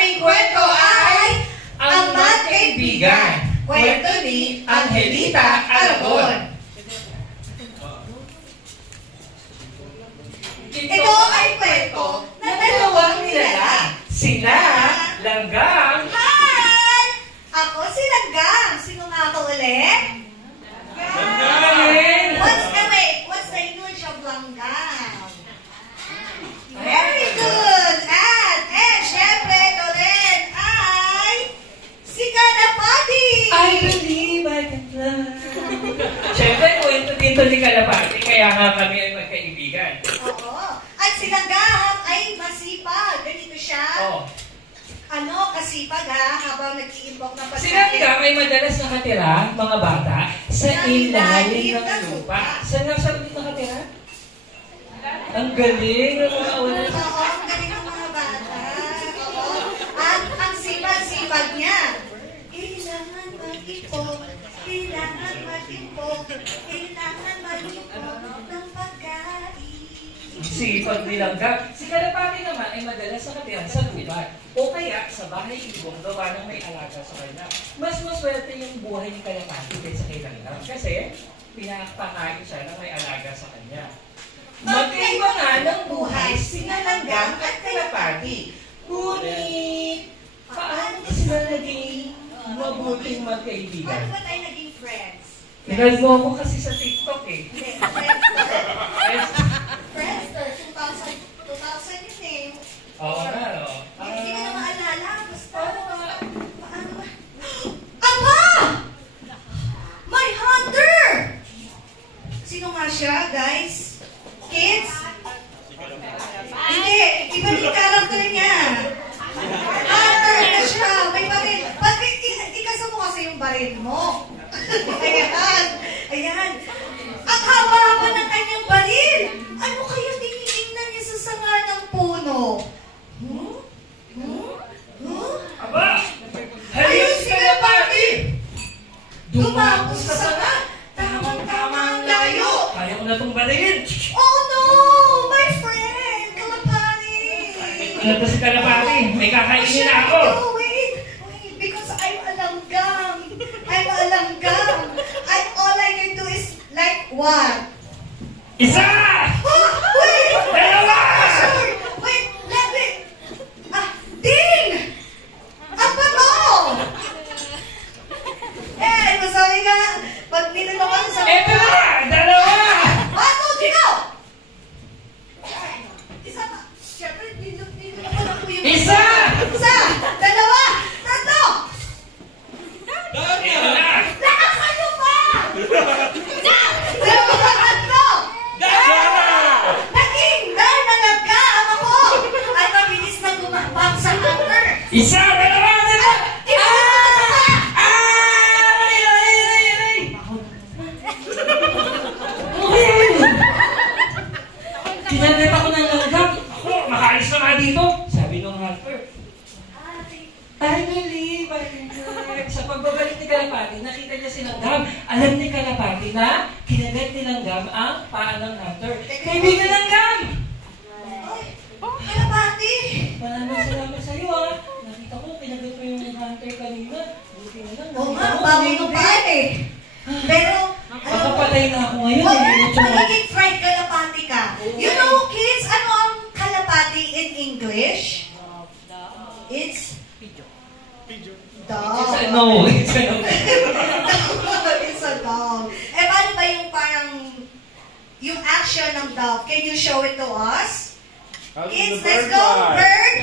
aming kwento ay Ang Magkaibigan. Kwento ni Angelita Aragon. Ito ay kwento ng dalawang nilalang. Sina Langgang. Hi! Ako si Langgang. Sino nga ako ulit? Langgang. What's the English of Langgang? Very good! And syempre, ito rin ay si Kalapati! I believe I can fly. Syempre, kwento dito ni Kalapati, kaya nga kami ay magkaibigan. Oo. At si Langgang ay masipag. Ganito siya. Oh. Kasipag ha, habang nag-iimbok ng Si Langgang ay madalas nakatira, mga bata, sa ilalim ng lupa. Saan nga siya ulit nakatira? Ang galing ng mga ulit. Oo, ang galing ng mga bata. Oo. At ang sipag-sipag niya. Kailangan mag-ipok, kailangan mag-ipok, kailangan mag-ipok ng pagkain. Sipag ni Langgang. Si Kalapati naman ay madalas nakatira sa lugar o kaya sa bahay ibong gawa ng may alaga sa kanya. Mas maswerte yung buhay ni Kalapati kaysa kay Langgang kasi pinapakain siya ng may alaga sa kanya. Magkaiba nga ng buhay sina Langgang at Kalapati. Ngunit, paano sila naging mabuting magkaibigan? Paano ba tayo naging friends? Tinal mo ako kasi sa TikTok eh. Hindi, Friendster, 2000 yun eh. Oo nga, no? Hindi ko na maalala. Basta, paano ba? Aba! My hunter! Sino nga siya, guys? Kids? Hindi, iba yung character niya. Hunter na siya. May baril. Bakit ikasa mo kasi yung baril mo? Ayan. Ang haba-haba ng kanyang baril. Ano kaya tinitingnan niya sa sanga ng puno? Aba! Hayos si Kalapati! Dumako sa sanga. Tamang-tama ang layo. Kaya ko na itong balayin. Oh no! My friend! Kalapati! Ano to si Kalapati? May kakainin na ako. Wait! Because I'm a langgam. All I can do is like what? Isa! Wait! Dalawa! Sure! Wait! Let me... Ding! Ang bato! Masabi nga, pag ninunukan sa... Eto na! Dalawa! Bato! Dino! Isa pa. Siyempre, ninunukan ako yung... Isa! Isa! Dalawa! Tatlo! Eto na! Nakakayo pa! Dalawa! Tatlo! Naging dar na nagkaam ako! Ay, mabilis na gumakbang sa hunter! Isa! Dalawa! Dalawa! Kinagret ako ng Langgang. Ako, makaalis na nga dito. Sabi ng hunter. I believe I can fly. Sa pagbabalik ni Kalapati, nakita niya si Langgang. Alam ni Kalapati na kinagat ni Langgang ang paa ng hunter. Kaibigan Langgang! Kalapati! Maraming salamat sa iyo ah. Nakita ko, kinagat mo yung hunter kanina. Buti na lang. Oo nga, bawi ng paan eh. Pero, Baka patay na ako ngayon. wag eh. mo magiging friend kalapati ka. You know, kids, ano ang kalapati in English? It's dog. It's a no. It's a no. It's a dog. Paano ba yung parang yung action ng dog? Can you show it to us? Kids, let's go. Bird.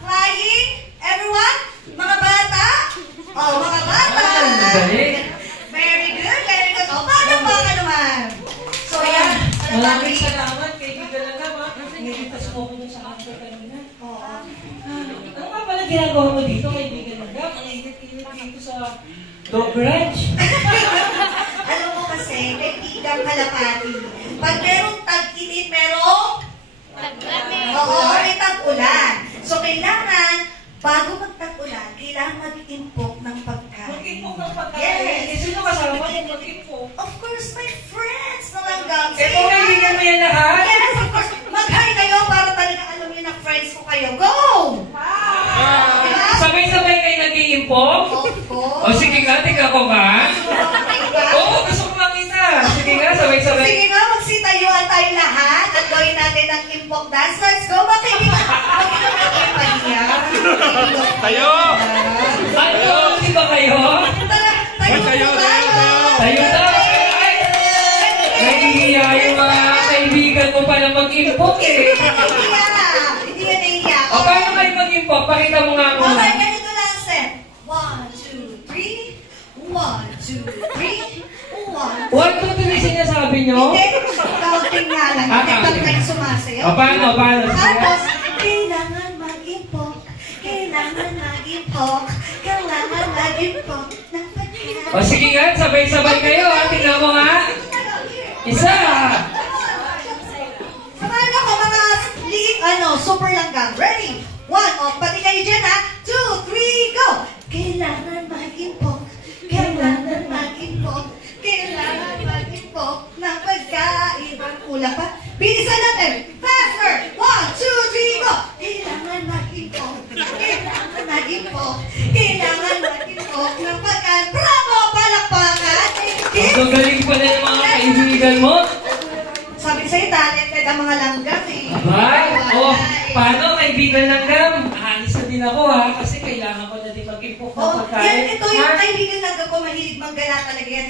Flying. Everyone? Mga bata? Oh, mga bata. Very good. Very good. Oh, paano ba ka naman? So, yan. Maraming salamat. Kaibigan Langgang ha. Nilitas mo ako dun sa hunter kanina. Oo. Ano nga pala ginagawa mo dito, kaibigan Langgang? Ang init-init dito sa dog ranch. Alam mo kasi, kaibigang kalapati. Pag merong tag-init, merong oo, may tag-ulan. So, kailangan, bago magtag-ulan, kailangan mag-impok ng pagkain. Mag-impok ng pagkain? Yes. Sino kasama mo yung mag-impok? Of course, my friends na Langgang. Ito, kaibigan mo yan lahat? Yes, of course. Mag-hi kayo para talaga alam niyo na friends ko kayo. Go! Wow! Sabay-sabay kayo nag-iimpok? Of course. O sige nga, tingnan ko nga. Oo, gusto ko makita. Sige nga, sabay-sabay. Sige nga, magsitayuan tayo lahat at gawin natin ang impok dance. Let's go, makinig kayo pahiya. Tayo! Ano? Di ba kayo? Tayo Tayo, po tayo. Tayo na. Ay! Nahihiya yung mga kaibigan mo pala mag-impok eh. Hindi yan nahiya. O paano kayo mag-impok? Pakita mo nga muna. Okay, ganito lang ang set. 1, 2, 3. 1, 2, 3. 1, 2, 3. 1, 2, 3 sinasabi nyo? Hindi, counting nga lang. Hindi Ah, pa okay. kayo sumasayaw. O paano? Tapos, kailangan mag-impok. Kailangan mag-impok. Kailangan mag-impok. O sige nga, sabay-sabay kayo ha. Tingnan mo nga. Isa. Samahan ako mga liit, super langgang. Ready? 1, pati kayo dyan ha. 2, 3, go! Kailangan mag-impok. Kailangan mag-impok. Kailangan mag-impok ng pagkain. Kulang pa. Bilisan natin. Faster! 1, 2, 3, go! Kailangan mag-impok. Kailangan mag-impok. Kailangan mag-impok ng pagkain. Bravo! Palakpakan! Ang galing pala ng mga kaibigan mo. Sabi sa'yo, talented ang mga langgam eh. Ay, paano kaibigan ng gam? Ahalis na din ako ha, kasi kailangan ko na din mag-impok ng Oh, pagkain. yan, ito yung Ha? kaibigan lang ako, mahilig manggala talaga yan.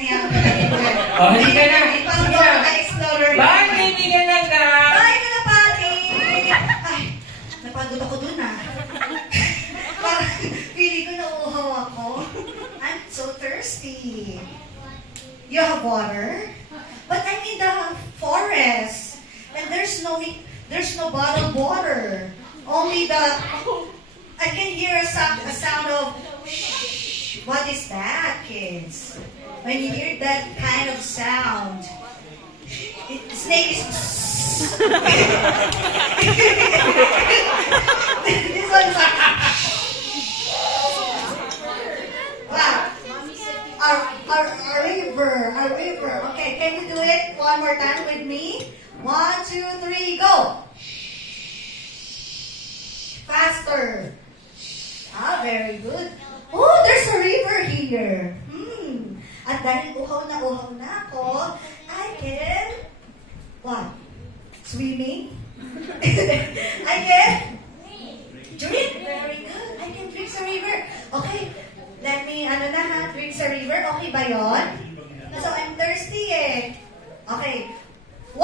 Oh, hindi ka na. Parang Sige na. ka-explorer. Bye, kaibigan ng gam! Bye ka na, Pati! Ay, napagod ako dun ah. Parang, pili ko na uhaw ako. I'm so thirsty. You have water? But I'm in the forest. And there's no bottled water. Only I can hear a sound of shh. What is that, kids? When you hear that kind of sound, snake is this one's like wow. A river. Okay, can you do it one more time with me? 1, 2, 3, go. Faster. Ah, very good. Oh, there's a river here. At dahil uhaw na ako, I can, what? Swimming? I can drink. Very good. I can drink sa river. Okay, let me, drink sa river. Okay ba yun? So, I'm thirsty eh. Okay. 1,